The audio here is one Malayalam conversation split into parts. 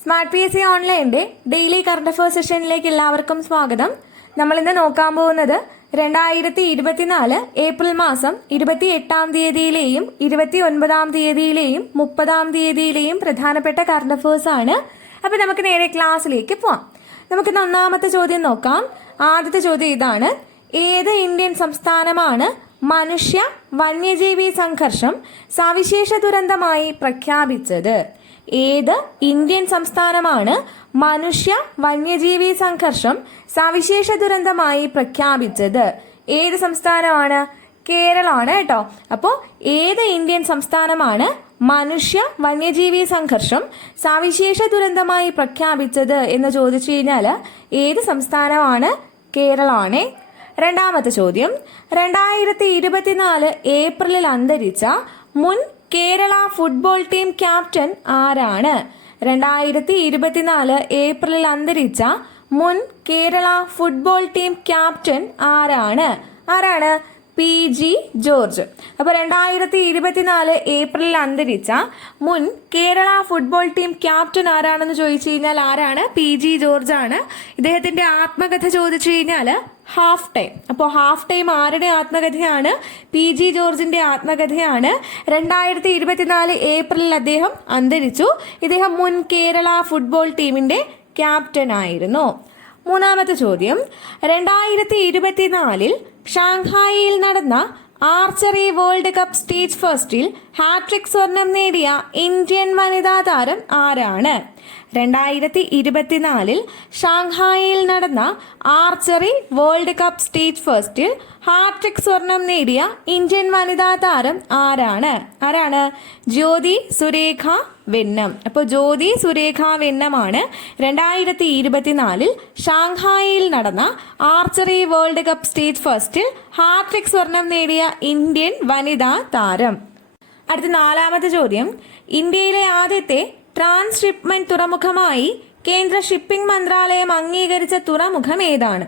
സ്മാർട്ട് പി എസ് സി ഓൺലൈന്റെ ഡെയിലി കറണ്ട് അഫയേഴ്സ് സെഷനിലേക്ക് എല്ലാവർക്കും സ്വാഗതം. നമ്മൾ ഇന്ന് നോക്കാൻ പോകുന്നത് രണ്ടായിരത്തി ഇരുപത്തിനാല് ഏപ്രിൽ മാസം ഇരുപത്തി എട്ടാം തീയതിയിലെയും ഇരുപത്തി ഒൻപതാം തീയതിയിലെയും മുപ്പതാം തീയതിയിലെയും പ്രധാനപ്പെട്ട കറണ്ട് അഫയേഴ്സ് ആണ്. അപ്പോൾ നമുക്ക് നേരെ ക്ലാസ്സിലേക്ക് പോവാം. നമുക്ക് ഒന്നാമത്തെ ചോദ്യം നോക്കാം. ആദ്യത്തെ ചോദ്യം ഇതാണ്. ഏത് ഇന്ത്യൻ സംസ്ഥാനമാണ് മനുഷ്യ വന്യജീവി സംഘർഷം സവിശേഷ ദുരന്തമായി പ്രഖ്യാപിച്ചത്? ഏത് ഇന്ത്യൻ സംസ്ഥാനമാണ് മനുഷ്യ വന്യജീവി സംഘർഷം സവിശേഷ ദുരന്തമായി പ്രഖ്യാപിച്ചത്? ഏത് സംസ്ഥാനമാണ്? കേരളമാണ് കേട്ടോ. അപ്പോൾ ഏത് ഇന്ത്യൻ സംസ്ഥാനമാണ് മനുഷ്യ വന്യജീവി സംഘർഷം സവിശേഷ ദുരന്തമായി പ്രഖ്യാപിച്ചത് എന്ന് ചോദിച്ചു കഴിഞ്ഞാൽ ഏത് സംസ്ഥാനമാണ്? കേരളമാണേ രണ്ടാമത്തെ ചോദ്യം. രണ്ടായിരത്തി ഇരുപത്തിനാല് ഏപ്രിലിൽ അന്തരിച്ച മുൻ കേരള ഫുട്ബോൾ ടീം ക്യാപ്റ്റൻ ആരാണ്? രണ്ടായിരത്തി ഇരുപത്തിനാല് ഏപ്രിലിൽ അന്തരിച്ച മുൻ കേരള ഫുട്ബോൾ ടീം ക്യാപ്റ്റൻ ആരാണ്? ആരാണ്? P G George. അപ്പോൾ രണ്ടായിരത്തി ഇരുപത്തിനാല് ഏപ്രിലിൽ അന്തരിച്ച മുൻ കേരള ഫുട്ബോൾ ടീം ക്യാപ്റ്റൻ ആരാണെന്ന് ചോദിച്ചു കഴിഞ്ഞാൽ ആരാണ്? പി ജി ജോർജ് ആണ് ഇദ്ദേഹത്തിന്റെ ആത്മകഥ ചോദിച്ചു കഴിഞ്ഞാൽ ഹാഫ് ടൈം അപ്പോൾ ഹാഫ് ടൈം ആരുടെ ആത്മകഥയാണ്? പി ജി ജോർജിന്റെ ആത്മകഥയാണ്. രണ്ടായിരത്തി ഇരുപത്തിനാല് ഏപ്രിലിൽ അദ്ദേഹം അന്തരിച്ചു. ഇദ്ദേഹം മുൻ കേരള ഫുട്ബോൾ ടീമിന്റെ ക്യാപ്റ്റൻ ആയിരുന്നു. മൂന്നാമത്തെ ചോദ്യം. രണ്ടായിരത്തി ഇരുപത്തിനാലിൽ ഷാങ്ഹായിയിൽ നടന്ന ആർച്ചറി വേൾഡ് കപ്പ് സ്റ്റേജ് ഫസ്റ്റിൽ ഹാട്രിക് സ്വർണം നേടിയ ഇന്ത്യൻ വനിതാ താരം ആരാണ്? രണ്ടായിരത്തി ഇരുപത്തിനാലിൽ ഷാങ്ഹായിൽ നടന്ന ആർച്ചറി വേൾഡ് കപ്പ് സ്റ്റേജ് ഫസ്റ്റിൽ ഹാട്രിക് സ്വർണം നേടിയ ഇന്ത്യൻ വനിതാ താരം ആരാണ്? ആരാണ്? ജ്യോതി സുരേഖ വെന്നം. അപ്പോൾ ജ്യോതി സുരേഖ വെണ്ണമാണ് രണ്ടായിരത്തി ഇരുപത്തിനാലിൽ ഷാങ്ഹായിൽ നടന്ന ആർച്ചറി വേൾഡ് കപ്പ് സ്റ്റേജ് ഫസ്റ്റിൽ ഹാട്രിക് സ്വർണം നേടിയ ഇന്ത്യൻ വനിതാ താരം. അടുത്ത നാലാമത്തെ ചോദ്യം. ഇന്ത്യയിലെ ആദ്യത്തെ ട്രാൻസ്ഷിപ്മെന്റ് തുറമുഖമായി കേന്ദ്ര ഷിപ്പിംഗ് മന്ത്രാലയം അംഗീകരിച്ച തുറമുഖം ഏതാണ്?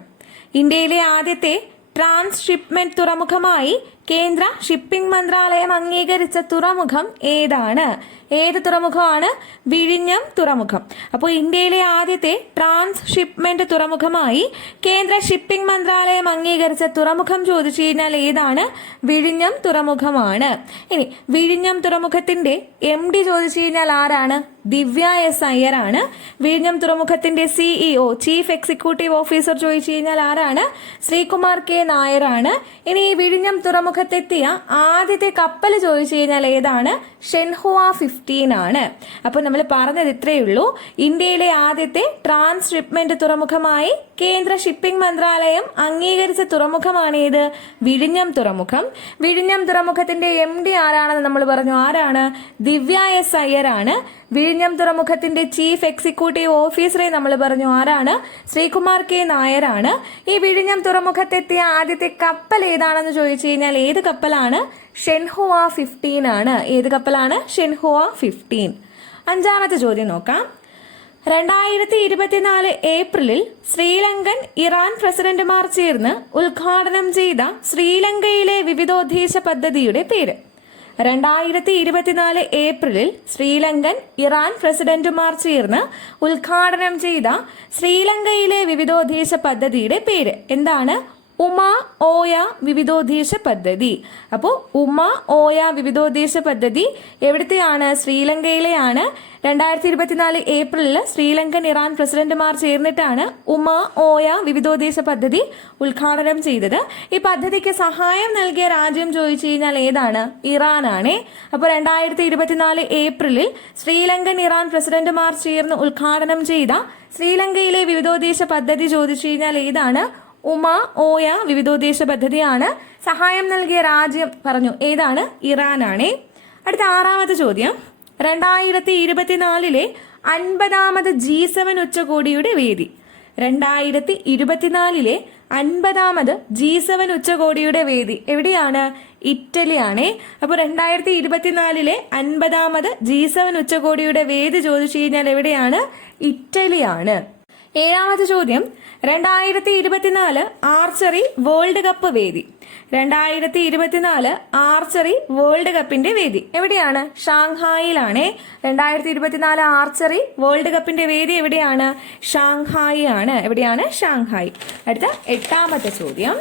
ഇന്ത്യയിലെ ആദ്യത്തെ ട്രാൻസ്ഷിപ്മെന്റ് തുറമുഖമായി കേന്ദ്ര ഷിപ്പിംഗ് മന്ത്രാലയം അംഗീകരിച്ച തുറമുഖം ഏതാണ്? ഏത് തുറമുഖമാണ്? വിഴിഞ്ഞം തുറമുഖം. അപ്പോൾ ഇന്ത്യയിലെ ആദ്യത്തെ ട്രാൻസ്ഷിപ്മെന്റ് തുറമുഖമായി കേന്ദ്ര ഷിപ്പിംഗ് മന്ത്രാലയം അംഗീകരിച്ച തുറമുഖം ചോദിച്ചു കഴിഞ്ഞാൽ ഏതാണ്? വിഴിഞ്ഞം തുറമുഖമാണ്. ഇനി വിഴിഞ്ഞം തുറമുഖത്തിന്റെ എം ഡി ചോദിച്ചു കഴിഞ്ഞാൽ ആരാണ്? ദിവ്യ എസ് അയ്യറാണ് വിഴിഞ്ഞം തുറമുഖത്തിന്റെ സിഇഒ ചീഫ് എക്സിക്യൂട്ടീവ് ഓഫീസർ ചോദിച്ചു കഴിഞ്ഞാൽ ആരാണ്? ശ്രീകുമാർ കെ നായരാണ് ഇനി ഈ വിഴിഞ്ഞം തുറമുഖത്തെത്തിയ ആദ്യത്തെ കപ്പൽ ചോദിച്ചു കഴിഞ്ഞാൽ ഏതാണ്? ഷെൻഹുവ ഫിഫ്റ്റീൻ ആണ്. അപ്പോൾ നമ്മൾ പറഞ്ഞത് ഇത്രയേ ഉള്ളൂ. ഇന്ത്യയിലെ ആദ്യത്തെ ട്രാൻസ്ഷിപ്മെന്റ് തുറമുഖമായി കേന്ദ്ര ഷിപ്പിംഗ് മന്ത്രാലയം അംഗീകരിച്ച തുറമുഖമാണ് ഏത് വിഴിഞ്ഞം തുറമുഖം. വിഴിഞ്ഞം തുറമുഖത്തിന്റെ എം ഡി ആരാണെന്ന് നമ്മൾ പറഞ്ഞു. ആരാണ്? ദിവ്യ എസ് അയ്യരാണ് വിഴിഞ്ഞം തുറമുഖത്തിന്റെ ചീഫ് എക്സിക്യൂട്ടീവ് ഓഫീസറെ നമ്മൾ പറഞ്ഞു. ആരാണ്? ശ്രീകുമാർ കെ നായരാണ് ഈ വിഴിഞ്ഞം തുറമുഖത്തെത്തിയ ആദ്യത്തെ കപ്പൽ ഏതാണെന്ന് ചോദിച്ചു കഴിഞ്ഞാൽ ഏത് കപ്പലാണ്? ഷെൻഹുവ ഫിഫ്റ്റീൻ ആണ്. ഏത് കപ്പലാണ്? ഷെൻഹുവ ഫിഫ്റ്റീൻ അഞ്ചാമത്തെ ചോദ്യം നോക്കാം. രണ്ടായിരത്തി ഇരുപത്തിനാല് ഏപ്രിലിൽ ശ്രീലങ്കൻ ഇറാൻ പ്രസിഡന്റുമാർ ചേർന്ന് ഉദ്ഘാടനം ചെയ്ത ശ്രീലങ്കയിലെ വിവിധോദ്ദേശ പദ്ധതിയുടെ പേര്. രണ്ടായിരത്തി ഇരുപത്തിനാല് ഏപ്രിലിൽ ശ്രീലങ്കൻ ഇറാൻ പ്രസിഡന്റുമാർ ചേർന്ന് ഉദ്ഘാടനം ചെയ്ത ശ്രീലങ്കയിലെ വിവിധോദ്ദേശ പദ്ധതിയുടെ പേര്. എന്താണ്? ഉമ ഓയ വിവിധോദ്ദേശ പദ്ധതി. അപ്പോൾ ഉമ ഓയ വിവിധോദ്ദേശ പദ്ധതി എവിടുത്തെയാണ്? ശ്രീലങ്കയിലെയാണ്. രണ്ടായിരത്തി ഇരുപത്തിനാല് ഏപ്രിലിൽ ശ്രീലങ്കൻ ഇറാൻ പ്രസിഡന്റുമാർ ചേർന്നിട്ടാണ് ഉമ ഓയ വിവിധോദ്ദേശ പദ്ധതി ഉദ്ഘാടനം ചെയ്തത്. ഈ പദ്ധതിക്ക് സഹായം നൽകിയ രാജ്യം ചോദിച്ചു കഴിഞ്ഞാൽ ഏതാണ്? ഇറാനാണേ. അപ്പോൾ രണ്ടായിരത്തി ഇരുപത്തിനാല് ഏപ്രിലിൽ ശ്രീലങ്കൻ ഇറാൻ പ്രസിഡന്റുമാർ ചേർന്ന് ഉദ്ഘാടനം ചെയ്ത ശ്രീലങ്കയിലെ വിവിധോദ്ദേശ പദ്ധതി ചോദിച്ചു കഴിഞ്ഞാൽ ഏതാണ്? ഉമ ഓയ വിവിധോദ്ദേശ പദ്ധതിയാണ്. സഹായം നൽകിയ രാജ്യം പറഞ്ഞു. ഏതാണ്? ഇറാനാണേ. അടുത്ത ആറാമത്തെ ചോദ്യം. രണ്ടായിരത്തി ഇരുപത്തിനാലിലെ അൻപതാമത് ജി സെവൻ ഉച്ചകോടിയുടെ വേദി. രണ്ടായിരത്തി ഇരുപത്തിനാലിലെ അൻപതാമത് ജി സെവൻ ഉച്ചകോടിയുടെ വേദി എവിടെയാണ്? ഇറ്റലിയാണേ. അപ്പോൾ രണ്ടായിരത്തി ഇരുപത്തിനാലിലെ അൻപതാമത് ജി സെവൻ ഉച്ചകോടിയുടെ വേദി ചോദിച്ചു കഴിഞ്ഞാൽ എവിടെയാണ്? ഇറ്റലിയാണ്. ഏഴാമത്തെ ചോദ്യം. രണ്ടായിരത്തി ഇരുപത്തിനാല് ആർച്ചറി വേൾഡ് കപ്പ് വേദി. രണ്ടായിരത്തി ഇരുപത്തിനാല് ആർച്ചറി വേൾഡ് കപ്പിന്റെ വേദി. എവിടെയാണ്? ഷാങ്ഹായിലാണ്. രണ്ടായിരത്തി ഇരുപത്തിനാല് ആർച്ചറി വേൾഡ് കപ്പിന്റെ വേദി എവിടെയാണ്? ഷാങ്ഹായി ആണ് എവിടെയാണ്? ഷാങ്ഹായി. അടുത്ത എട്ടാമത്തെ ചോദ്യം.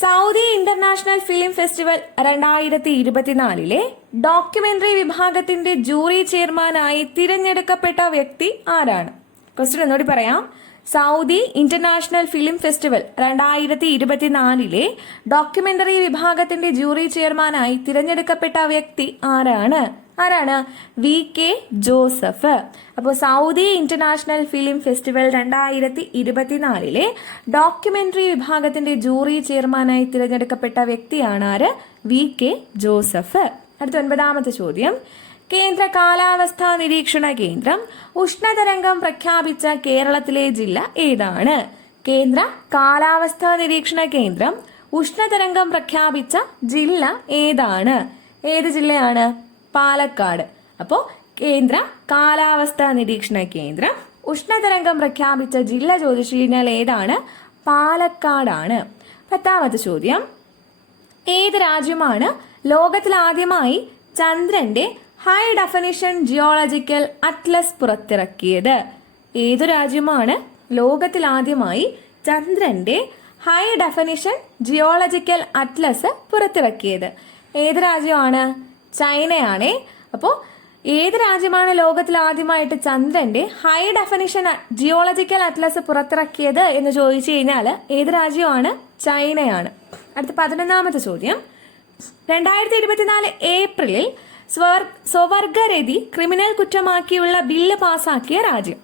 സൗദി ഇന്റർനാഷണൽ ഫിലിം ഫെസ്റ്റിവൽ രണ്ടായിരത്തി ഇരുപത്തിനാലിലെ ഡോക്യുമെന്ററി വിഭാഗത്തിന്റെ ജൂറി ചെയർമാനായി തിരഞ്ഞെടുക്കപ്പെട്ട വ്യക്തി ആരാണ്? ക്വസ്റ്റ്യൻ ഒന്നുകൂടി പറയാം. സൗദി ഇന്റർനാഷണൽ ഫിലിം ഫെസ്റ്റിവൽ രണ്ടായിരത്തി ഇരുപത്തിനാലിലെ ഡോക്യുമെന്ററി വിഭാഗത്തിന്റെ ജൂറി ചെയർമാനായി തിരഞ്ഞെടുക്കപ്പെട്ട വ്യക്തി ആരാണ്? ആരാണ്? വി കെ ജോസഫ് അപ്പോൾ സൗദി ഇന്റർനാഷണൽ ഫിലിം ഫെസ്റ്റിവൽ രണ്ടായിരത്തി ഇരുപത്തിനാലിലെ ഡോക്യുമെന്ററി വിഭാഗത്തിന്റെ ജൂറി ചെയർമാനായി തിരഞ്ഞെടുക്കപ്പെട്ട വ്യക്തിയാണ് ആര്? വി കെ ജോസഫ് അടുത്ത ഒൻപതാമത്തെ ചോദ്യം. കേന്ദ്ര കാലാവസ്ഥാ നിരീക്ഷണ കേന്ദ്രം ഉഷ്ണതരംഗം പ്രഖ്യാപിച്ച കേരളത്തിലെ ജില്ല ഏതാണ്? കേന്ദ്ര കാലാവസ്ഥാ നിരീക്ഷണ കേന്ദ്രം ഉഷ്ണതരംഗം പ്രഖ്യാപിച്ച ജില്ല ഏതാണ്? ഏത് ജില്ലയാണ്? പാലക്കാട്. അപ്പോൾ കേന്ദ്ര കാലാവസ്ഥാ നിരീക്ഷണ കേന്ദ്രം ഉഷ്ണതരംഗം പ്രഖ്യാപിച്ച ജില്ല ചോദിച്ചു കഴിഞ്ഞാൽ ഏതാണ്? പാലക്കാടാണ്. പത്താമത്തെ ചോദ്യം. ഏത് രാജ്യമാണ് ലോകത്തിൽ ആദ്യമായി ചന്ദ്രന്റെ ഹൈ ഡെഫനിഷൻ ജിയോളജിക്കൽ അറ്റ്ലസ് പുറത്തിറക്കിയത്. ഏതു രാജ്യമാണ്? ലോകത്തിൽ ആദ്യമായി ചന്ദ്രന്റെ ഹൈ ഡെഫനിഷൻ ജിയോളജിക്കൽ അറ്റ്ലസ് പുറത്തിറക്കിയത്. ഏത് രാജ്യമാണ്? ചൈനയാണേ. അപ്പോൾ ഏത് രാജ്യമാണ് ലോകത്തിൽ ആദ്യമായിട്ട് ചന്ദ്രന്റെ ഹൈ ഡെഫനിഷൻ ജിയോളജിക്കൽ അറ്റ്ലസ് പുറത്തിറക്കിയത് എന്ന് ചോദിച്ചു കഴിഞ്ഞാൽ ഏത് രാജ്യമാണ്? ചൈനയാണ്. അടുത്ത പതിനൊന്നാമത്തെ ചോദ്യം. രണ്ടായിരത്തി ഇരുപത്തിനാല് ഏപ്രിലിൽ സ്വവർഗരതി ക്രിമിനൽ കുറ്റമാക്കിയുള്ള ബില്ല് പാസാക്കിയ രാജ്യം.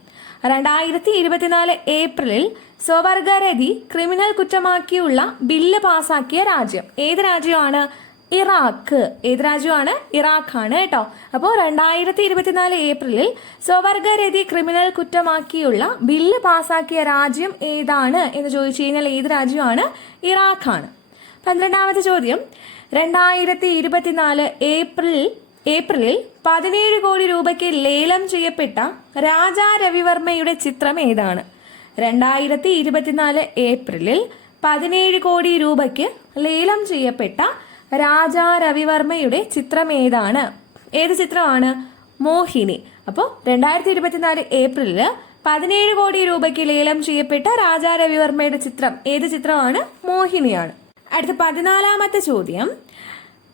രണ്ടായിരത്തി ഇരുപത്തിനാല് ഏപ്രിലിൽ സ്വവർഗരതി ക്രിമിനൽ കുറ്റമാക്കിയുള്ള ബില്ല് പാസാക്കിയ രാജ്യം. ഏത് രാജ്യമാണ്? ഇറാഖ്. ഏത് രാജ്യമാണ്? ഇറാഖാണ് കേട്ടോ. അപ്പോൾ രണ്ടായിരത്തി ഇരുപത്തിനാല് ഏപ്രിലിൽ സ്വവർഗരതി ക്രിമിനൽ കുറ്റമാക്കിയുള്ള ബില്ല് പാസാക്കിയ രാജ്യം ഏതാണ് എന്ന് ചോദിച്ചു കഴിഞ്ഞാൽ ഏത് രാജ്യമാണ്? ഇറാഖാണ്. പന്ത്രണ്ടാമത്തെ ചോദ്യം. രണ്ടായിരത്തി ഇരുപത്തിനാല് ഏപ്രിൽ ഏപ്രിലിൽ പതിനേഴ് കോടി രൂപയ്ക്ക് ലേലം ചെയ്യപ്പെട്ട രാജാ രവിവർമ്മയുടെ ചിത്രം ഏതാണ്? രണ്ടായിരത്തി ഇരുപത്തിനാല് ഏപ്രിലിൽ പതിനേഴ് കോടി രൂപയ്ക്ക് ലേലം ചെയ്യപ്പെട്ട രാജാ രവിവർമ്മയുടെ ചിത്രം ഏതാണ്? ഏത് ചിത്രമാണ്? മോഹിനി. അപ്പോൾ രണ്ടായിരത്തി ഇരുപത്തിനാല് ഏപ്രിലിൽ പതിനേഴ് കോടി രൂപയ്ക്ക് ലേലം ചെയ്യപ്പെട്ട രാജാ രവിവർമ്മയുടെ ചിത്രം ഏത് ചിത്രമാണ്? മോഹിനിയാണ്. അടുത്ത പതിനാലാമത്തെ ചോദ്യം.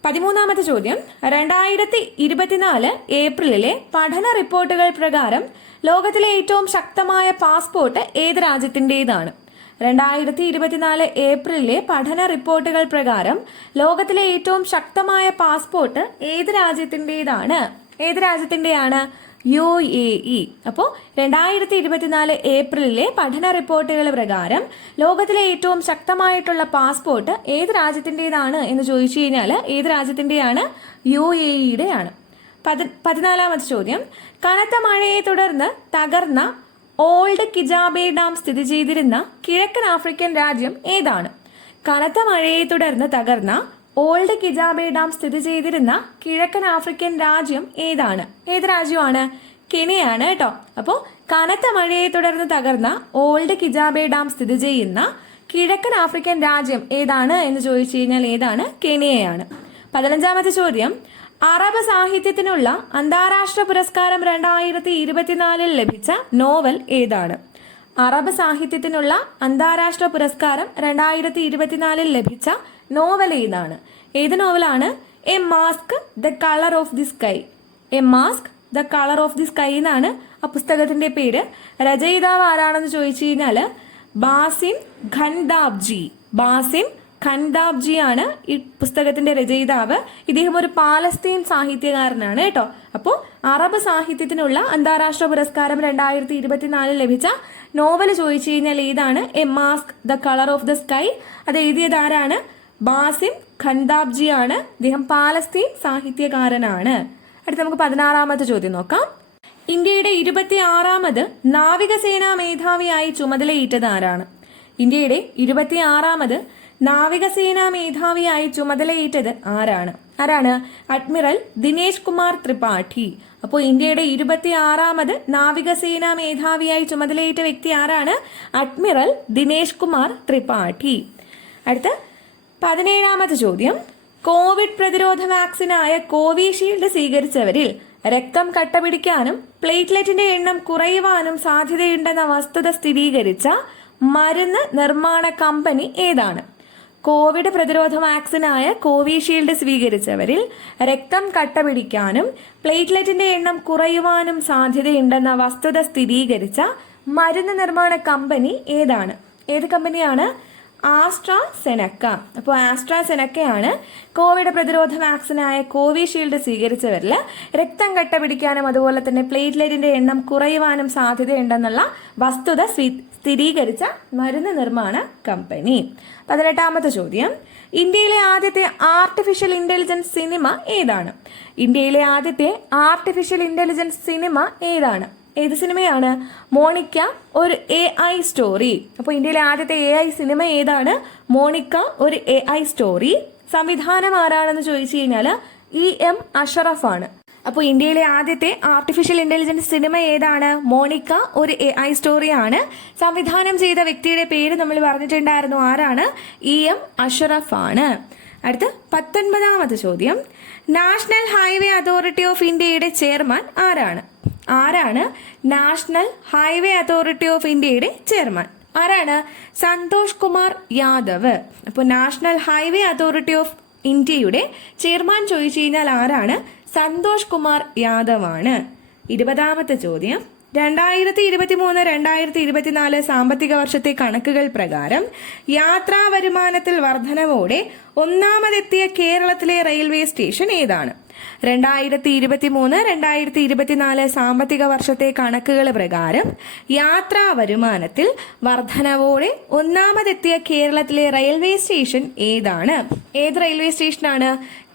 പതിമൂന്നാമത്തെ ചോദ്യം. രണ്ടായിരത്തി ഇരുപത്തിനാല് ഏപ്രിലിലെ പഠന റിപ്പോർട്ടുകൾ പ്രകാരം ലോകത്തിലെ ഏറ്റവും ശക്തമായ പാസ്പോർട്ട് ഏത് രാജ്യത്തിന്റെതാണ്? രണ്ടായിരത്തി ഇരുപത്തിനാല് ഏപ്രിലിലെ പഠന റിപ്പോർട്ടുകൾ പ്രകാരം ലോകത്തിലെ ഏറ്റവും ശക്തമായ പാസ്പോർട്ട് ഏത് രാജ്യത്തിന്റെതാണ്? ഏത് രാജ്യത്തിന്റെയാണ്? U A E. അപ്പോൾ രണ്ടായിരത്തി ഇരുപത്തിനാല് ഏപ്രിലിലെ പഠന റിപ്പോർട്ടുകൾ പ്രകാരം ലോകത്തിലെ ഏറ്റവും ശക്തമായിട്ടുള്ള പാസ്പോർട്ട് ഏത് രാജ്യത്തിന്റെതാണ് എന്ന് ചോദിച്ചു കഴിഞ്ഞാൽ ഏത് രാജ്യത്തിന്റെയാണ്? യു എ ഇയുടെ പതി പതിനാലാമത്തെ ചോദ്യം. കനത്ത മഴയെ തുടർന്ന് തകർന്ന ഓൾഡ് കിജാബെ ഡാം സ്ഥിതി ചെയ്തിരുന്ന കിഴക്കൻ ആഫ്രിക്കൻ രാജ്യം ഏതാണ്? കനത്ത മഴയെ തുടർന്ന് തകർന്ന ഓൾഡ് കിജാബെ ഡാം സ്ഥിതി ചെയ്തിരുന്ന കിഴക്കൻ ആഫ്രിക്കൻ രാജ്യം ഏതാണ്? ഏത് രാജ്യമാണ്? കെനിയാണ് കേട്ടോ. അപ്പോൾ കനത്ത മഴയെ തുടർന്ന് തകർന്ന ഓൾഡ് കിജാബെ ഡാം സ്ഥിതി ചെയ്യുന്ന കിഴക്കൻ ആഫ്രിക്കൻ രാജ്യം ഏതാണ് എന്ന് ചോദിച്ചു കഴിഞ്ഞാൽ ഏതാണ്? കെനിയയാണ്. പതിനഞ്ചാമത്തെ ചോദ്യം. അറബ് സാഹിത്യത്തിനുള്ള അന്താരാഷ്ട്ര പുരസ്കാരം രണ്ടായിരത്തി ഇരുപത്തിനാലിൽ ലഭിച്ച നോവൽ ഏതാണ്? അറബ് സാഹിത്യത്തിനുള്ള അന്താരാഷ്ട്ര പുരസ്കാരം രണ്ടായിരത്തി ഇരുപത്തിനാലിൽ ലഭിച്ച നോവൽ ഏതാണ്? ഏത് നോവലാണ്? A mask the colour of the sky a mask the colour of the sky എന്നാണ് ആ പുസ്തകത്തിന്റെ പേര്. രചയിതാവ് ആരാണെന്ന് ചോദിച്ചു കഴിഞ്ഞാൽ ബാസിം ഖൻദാബ്ജി. ബാസിം ഖൻദാബ്ജി ആണ് ഈ പുസ്തകത്തിന്റെ രചയിതാവ്. ഇദ്ദേഹം ഒരു പാലസ്തീൻ സാഹിത്യകാരനാണ് കേട്ടോ. അപ്പോൾ അറബ് സാഹിത്യത്തിനുള്ള അന്താരാഷ്ട്ര പുരസ്കാരം രണ്ടായിരത്തി ഇരുപത്തിനാലിൽ ലഭിച്ച നോവൽ ചോദിച്ചു കഴിഞ്ഞാൽ ഏതാണ്? A mask the colour of the sky അത് എഴുതിയത് ആരാണ്? ബാസിം ഖൻദാബ്ജി ആണ് ഇദ്ദേഹം പാലസ്തീൻ സാഹിത്യകാരനാണ്. അടുത്ത നമുക്ക് പതിനാറാമത്തെ ചോദ്യം നോക്കാം. ഇന്ത്യയുടെ ഇരുപത്തി ആറാമത് നാവികസേനാ മേധാവിയായി ചുമതലയേറ്റത് ആരാണ്? ഇന്ത്യയുടെ ഇരുപത്തി ആറാമത് നാവികസേനാ മേധാവിയായി ചുമതലയേറ്റത് ആരാണ്? ആരാണ്? അഡ്മിറൽ ദിനേശ് കുമാർ ത്രിപാഠി. അപ്പോൾ ഇന്ത്യയുടെ ഇരുപത്തി ആറാമത് നാവികസേനാ മേധാവിയായി ചുമതലയേറ്റ വ്യക്തി ആരാണ്? അഡ്മിറൽ ദിനേശ് കുമാർ ത്രിപാഠി. അടുത്ത പതിനേഴാമത്തെ ചോദ്യം. കോവിഡ് പ്രതിരോധ വാക്സിനായ കോവിഷീൽഡ് സ്വീകരിച്ചവരിൽ രക്തം കട്ടപിടിക്കാനും പ്ലേറ്റ്ലെറ്റിന്റെ എണ്ണം കുറയുവാനും സാധ്യതയുണ്ടെന്ന വസ്തുത സ്ഥിരീകരിച്ച മരുന്ന് നിർമ്മാണ കമ്പനി ഏതാണ്? കോവിഡ് പ്രതിരോധ വാക്സിനായ കോവിഷീൽഡ് സ്വീകരിച്ചവരിൽ രക്തം കട്ടപിടിക്കാനും പ്ലേറ്റ്ലെറ്റിന്റെ എണ്ണം കുറയുവാനും സാധ്യതയുണ്ടെന്ന വസ്തുത സ്ഥിരീകരിച്ച മരുന്ന് നിർമ്മാണ കമ്പനി ഏതാണ്? ഏത് കമ്പനിയാണ്? ആസ്ട്രാ സെനക്ക അപ്പോൾ ആസ്ട്രാ സെനക്കയാണ് കോവിഡ് പ്രതിരോധ വാക്സിനായ കോവിഷീൽഡ് സ്വീകരിച്ചവരിൽ രക്തം കട്ട പിടിക്കാനും അതുപോലെ തന്നെ പ്ലേറ്റ്ലെറ്റിന്റെ എണ്ണം കുറയുവാനും സാധ്യതയുണ്ടെന്നുള്ള വസ്തുത സ്ഥിരീകരിച്ച മരുന്ന് നിർമ്മാണ കമ്പനി. പതിനെട്ടാമത്തെ ചോദ്യം. ഇന്ത്യയിലെ ആദ്യത്തെ ആർട്ടിഫിഷ്യൽ ഇന്റലിജൻസ് സിനിമ ഏതാണ്? ഇന്ത്യയിലെ ആദ്യത്തെ ആർട്ടിഫിഷ്യൽ ഇന്റലിജൻസ് സിനിമ ഏതാണ്? ഏത് സിനിമയാണ്? മോണിക്ക ഒരു എ ഐ സ്റ്റോറി അപ്പോൾ ഇന്ത്യയിലെ ആദ്യത്തെ എ ഐ സിനിമ ഏതാണ്? മോണിക്ക ഒരു എ ഐ സ്റ്റോറി സംവിധാനം ആരാണെന്ന് ചോദിച്ചു കഴിഞ്ഞാൽ ഇ എം അഷറഫ് ആണ് അപ്പോൾ ഇന്ത്യയിലെ ആദ്യത്തെ ആർട്ടിഫിഷ്യൽ ഇന്റലിജൻസ് സിനിമ ഏതാണ്? മോണിക്ക ഒരു എ ഐ സ്റ്റോറിയാണ് സംവിധാനം ചെയ്ത വ്യക്തിയുടെ പേര് നമ്മൾ പറഞ്ഞിട്ടുണ്ടായിരുന്നു. ആരാണ്? ഇ എം അഷറഫ് ആണ് അടുത്ത പത്തൊൻപതാമത് ചോദ്യം. നാഷണൽ ഹൈവേ അതോറിറ്റി ഓഫ് ഇന്ത്യയുടെ ചെയർമാൻ ആരാണ്? ആരാണ് നാഷണൽ ഹൈവേ അതോറിറ്റി ഓഫ് ഇന്ത്യയുടെ ചെയർമാൻ? ആരാണ്? സന്തോഷ് കുമാർ യാദവ്. അപ്പോൾ നാഷണൽ ഹൈവേ അതോറിറ്റി ഓഫ് ഇന്ത്യയുടെ ചെയർമാൻ ചോദിച്ചു കഴിഞ്ഞാൽ ആരാണ്? സന്തോഷ് കുമാർ യാദവ് ആണ് ഇരുപതാമത്തെ ചോദ്യം. രണ്ടായിരത്തി ഇരുപത്തി മൂന്ന് രണ്ടായിരത്തി ഇരുപത്തിനാല് സാമ്പത്തിക വർഷത്തെ കണക്കുകൾ പ്രകാരം യാത്രാ വരുമാനത്തിൽ വർധനവോടെ ഒന്നാമതെത്തിയ കേരളത്തിലെ റെയിൽവേ സ്റ്റേഷൻ ഏതാണ്? രണ്ടായിരത്തി ഇരുപത്തി മൂന്ന് രണ്ടായിരത്തി ഇരുപത്തിനാല് സാമ്പത്തിക വർഷത്തെ കണക്കുകൾ പ്രകാരം യാത്രാ വരുമാനത്തിൽ വർധനവോടെ ഒന്നാമതെത്തിയ കേരളത്തിലെ റെയിൽവേ സ്റ്റേഷൻ ഏതാണ്? ഏത് റെയിൽവേ സ്റ്റേഷനാണ്?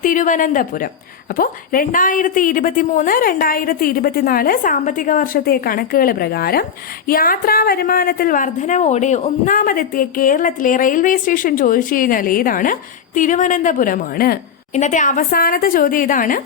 തിരുവനന്തപുരം. അപ്പോൾ രണ്ടായിരത്തി ഇരുപത്തി മൂന്ന് രണ്ടായിരത്തി ഇരുപത്തിനാല് സാമ്പത്തിക വർഷത്തെ കണക്കുകൾ പ്രകാരം യാത്രാ വരുമാനത്തിൽ വർധനവോടെ ഒന്നാമതെത്തിയ കേരളത്തിലെ റെയിൽവേ സ്റ്റേഷൻ ചോദിച്ചു കഴിഞ്ഞാൽ ഏതാണ്? തിരുവനന്തപുരമാണ്. ഇന്നത്തെ അവസാനത്തെ ചോദ്യം ഇതാണ്.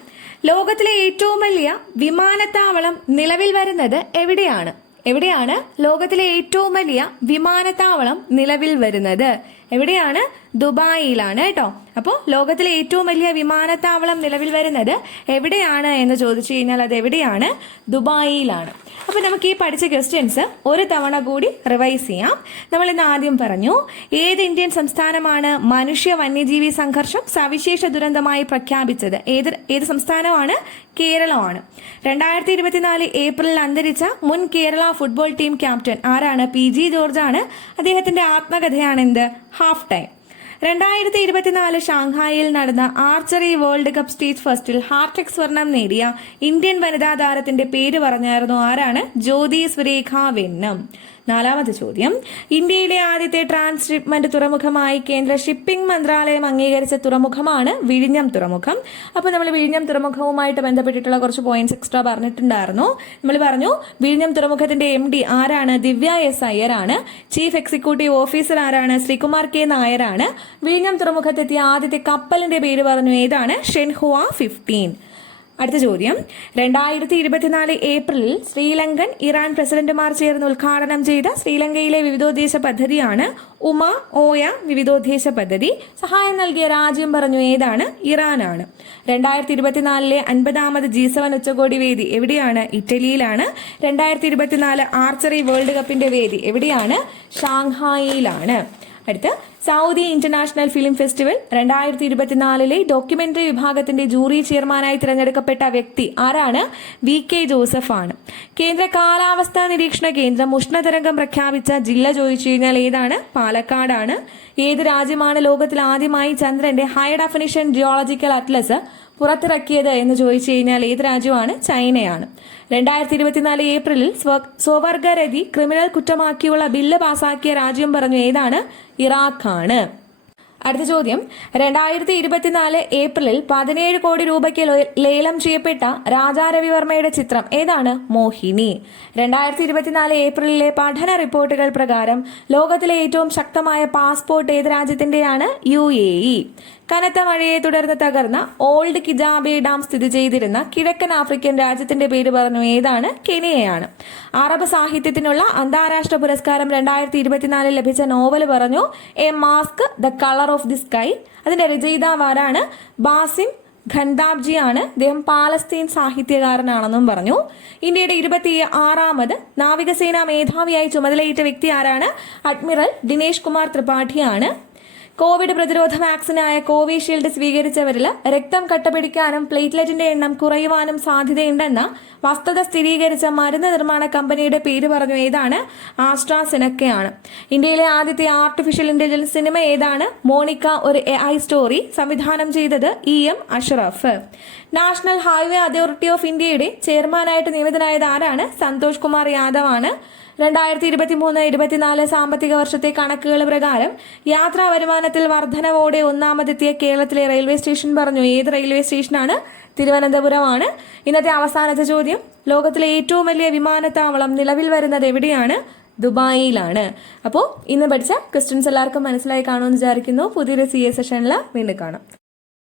ലോകത്തിലെ ഏറ്റവും വലിയ വിമാനത്താവളം നിലവിൽ വരുന്നത് എവിടെയാണ്? എവിടെയാണ് ലോകത്തിലെ ഏറ്റവും വലിയ വിമാനത്താവളം നിലവിൽ വരുന്നത്? എവിടെയാണ് ദുബായിലാണ് കേട്ടോ. അപ്പോൾ ലോകത്തിലെ ഏറ്റവും വലിയ വിമാനത്താവളം നിലവിൽ വരുന്നത് എവിടെയാണ് എന്ന് ചോദിച്ചു കഴിഞ്ഞാൽ അത് എവിടെയാണ്? ദുബായിലാണ്. അപ്പോൾ നമുക്ക് ഈ പഠിച്ച ക്വസ്റ്റ്യൻസ് ഒരു തവണ കൂടി റിവൈസ് ചെയ്യാം. നമ്മൾ ഇന്ന് ആദ്യം പറഞ്ഞു ഏത് ഇന്ത്യൻ സംസ്ഥാനമാണ് മനുഷ്യ വന്യജീവി സംഘർഷം സവിശേഷ ദുരന്തമായി പ്രഖ്യാപിച്ചത്? ഏത് ഏത് സംസ്ഥാനമാണ്? കേരളമാണ്. രണ്ടായിരത്തി ഇരുപത്തിനാല് ഏപ്രിലിൽ അന്തരിച്ച മുൻ കേരള ഫുട്ബോൾ ടീം ക്യാപ്റ്റൻ ആരാണ്? പി ജി ജോർജ് ആണ് അദ്ദേഹത്തിന്റെ ആത്മകഥയാണ് എന്ത് ഹാഫ് ടൈം രണ്ടായിരത്തി ഇരുപത്തിനാല് ഷാങ്ഹായിൽ നടന്ന ആർച്ചറി വേൾഡ് കപ്പ് സ്റ്റേജ് ഫസ്റ്റിൽ ഹാർട്രിക് സ്വർണം നേടിയ ഇന്ത്യൻ വനിതാ താരത്തിന്റെ പേര് പറഞ്ഞായിരുന്നു ആരാണ്? ജ്യോതി സുരേഖ വെന്നം. നാലാമത്തെ ചോദ്യം. ഇന്ത്യയിലെ ആദ്യത്തെ ട്രാൻസ്ഷിപ്മെന്റ് തുറമുഖമായി കേന്ദ്ര ഷിപ്പിംഗ് മന്ത്രാലയം അംഗീകരിച്ച തുറമുഖമാണ് വിഴിഞ്ഞം തുറമുഖം. അപ്പോൾ നമ്മൾ വിഴിഞ്ഞം തുറമുഖവുമായിട്ട് ബന്ധപ്പെട്ടിട്ടുള്ള കുറച്ച് പോയിന്റ്സ് എക്സ്ട്രാ പറഞ്ഞിട്ടുണ്ടായിരുന്നു. നമ്മൾ പറഞ്ഞു വിഴിഞ്ഞം തുറമുഖത്തിന്റെ എം ഡി ആരാണ്? ദിവ്യ എസ് അയ്യരാണ്. ചീഫ് എക്സിക്യൂട്ടീവ് ഓഫീസർ ആരാണ്? ശ്രീകുമാർ കെ നായരാണ്. വിഴിഞ്ഞം തുറമുഖത്തെത്തിയ ആദ്യത്തെ കപ്പലിന്റെ പേര് പറഞ്ഞു ഏതാണ്? ഷെൻഹുവ ഫിഫ്റ്റീൻ അടുത്ത ചോദ്യം. രണ്ടായിരത്തി ഇരുപത്തിനാല് ഏപ്രിലിൽ ശ്രീലങ്കൻ ഇറാൻ പ്രസിഡന്റുമാർ ചേർന്ന് ഉദ്ഘാടനം ചെയ്ത ശ്രീലങ്കയിലെ വിവിധോദ്ദേശ പദ്ധതിയാണ് ഉമ ഓയ വിവിധോദ്ദേശ പദ്ധതി. സഹായം നൽകിയ രാജ്യം പറഞ്ഞു ഏതാണ്? ഇറാനാണ്. രണ്ടായിരത്തി ഇരുപത്തിനാലിലെ അൻപതാമത് ജി സെവൻ ഉച്ചകോടി വേദി എവിടെയാണ്? ഇറ്റലിയിലാണ്. രണ്ടായിരത്തി ഇരുപത്തിനാല് ആർച്ചറി വേൾഡ് കപ്പിന്റെ വേദി എവിടെയാണ്? ഷാങ്ഹായിലാണ്. അടുത്ത് സൗദി ഇന്റർനാഷണൽ ഫിലിം ഫെസ്റ്റിവൽ രണ്ടായിരത്തി ഇരുപത്തിനാലിലെ ഡോക്യുമെന്ററി വിഭാഗത്തിന്റെ ജൂറി ചെയർമാനായി തിരഞ്ഞെടുക്കപ്പെട്ട വ്യക്തി ആരാണ്? വി കെ ജോസഫ് ആണ് കേന്ദ്ര കാലാവസ്ഥാ നിരീക്ഷണ കേന്ദ്രം ഉഷ്ണതരംഗം പ്രഖ്യാപിച്ച ജില്ല ചോദിച്ചു കഴിഞ്ഞാൽ ഏതാണ്? പാലക്കാടാണ്. ഏത് രാജ്യമാണ് ലോകത്തിൽ ആദ്യമായി ചന്ദ്രന്റെ ഹൈ ഡെഫിനിഷൻ ജിയോളജിക്കൽ അറ്റ്ലസ് പുറത്തിറക്കിയത് എന്ന് ചോദിച്ചു കഴിഞ്ഞാൽ ഏത് രാജ്യമാണ് ചൈനയാണ്. രണ്ടായിരത്തി ഇരുപത്തിനാല് ഏപ്രിലിൽ സ്വ- സ്വവർഗരതി ക്രിമിനൽ കുറ്റമാക്കിയുള്ള ബില്ല് പാസാക്കിയ രാജ്യം പറഞ്ഞു ഏതാണ്? ഇറാഖാണ്. അടുത്ത ചോദ്യം. രണ്ടായിരത്തി ഇരുപത്തിനാല് ഏപ്രിലിൽ പതിനേഴ് കോടി രൂപയ്ക്ക് ലേലം ചെയ്യപ്പെട്ട രാജാ രവിവർമ്മയുടെ ചിത്രം ഏതാണ്? മോഹിനി. രണ്ടായിരത്തി ഇരുപത്തിനാല് ഏപ്രിലിലെ പഠന റിപ്പോർട്ടുകൾ പ്രകാരം ലോകത്തിലെ ഏറ്റവും ശക്തമായ പാസ്പോർട്ട് ഏത് രാജ്യത്തിന്റെയാണ്? U A E. കനത്ത മഴയെ തുടർന്ന് തകർന്ന ഓൾഡ് കിജാബെ ഡാം സ്ഥിതി ചെയ്തിരുന്ന കിഴക്കൻ ആഫ്രിക്കൻ രാജ്യത്തിന്റെ പേര് പറഞ്ഞു ഏതാണ്? കെനിയയാണ്. അറബ് സാഹിത്യത്തിനുള്ള അന്താരാഷ്ട്ര പുരസ്കാരം രണ്ടായിരത്തി ഇരുപത്തിനാലിൽ ലഭിച്ച നോവൽ പറഞ്ഞു a mask the colour of the sky അതിന്റെ രചയിതാവ് ആരാണ്? ബാസിം ഖൻദാബ്ജിയാണ്. അദ്ദേഹം പാലസ്തീൻ സാഹിത്യകാരനാണെന്നും പറഞ്ഞു. ഇന്ത്യയുടെ ഇരുപത്തി ആറാമത് നാവികസേനാ മേധാവിയായി ചുമതലയേറ്റ വ്യക്തി ആരാണ്? അഡ്മിറൽ ദിനേഷ് കുമാർ ത്രിപാഠിയാണ്. കോവിഡ് പ്രതിരോധ വാക്സിനായ കോവിഷീൽഡ് സ്വീകരിച്ചവരിൽ രക്തം കട്ടപിടിക്കാനും പ്ലേറ്റ്ലെറ്റിന്റെ എണ്ണം കുറയുവാനും സാധ്യതയുണ്ടെന്ന വസ്തുത സ്ഥിരീകരിച്ച മരുന്ന് നിർമ്മാണ കമ്പനിയുടെ പേര് പറഞ്ഞു ഏതാണ്? ആസ്ട്രാസിനക്കയാണ് ഇന്ത്യയിലെ ആദ്യത്തെ ആർട്ടിഫിഷ്യൽ ഇന്റലിജൻസ് സിനിമ ഏതാണ്? മോണിക്ക ഒരു എ ഐ സ്റ്റോറി സംവിധാനം ചെയ്തത് E M Ashraf. National highway authority of ഇന്ത്യയുടെ ചെയർമാനായിട്ട് നിയമിതനായത് ആരാണ്? സന്തോഷ് കുമാർ യാദവ് ആണ് രണ്ടായിരത്തി ഇരുപത്തി മൂന്ന് ഇരുപത്തിനാല് സാമ്പത്തിക വർഷത്തെ കണക്കുകൾ പ്രകാരം യാത്രാ വരുമാനത്തിൽ വർധനവോടെ ഒന്നാമതെത്തിയ കേരളത്തിലെ റെയിൽവേ സ്റ്റേഷൻ പറഞ്ഞു. ഏത് റെയിൽവേ സ്റ്റേഷനാണ്? തിരുവനന്തപുരമാണ്. ഇന്നത്തെ അവസാനത്തെ ചോദ്യം. ലോകത്തിലെ ഏറ്റവും വലിയ വിമാനത്താവളം നിലവിൽ വരുന്നത് എവിടെയാണ്? ദുബായിലാണ്. അപ്പോൾ ഇന്ന് പഠിച്ച ക്വസ്റ്റ്യൻസ് എല്ലാവർക്കും മനസ്സിലായി കാണുമെന്ന് വിചാരിക്കുന്നു. പുതിയൊരു സി എ സെഷനിൽ വീണ്ടും കാണാം.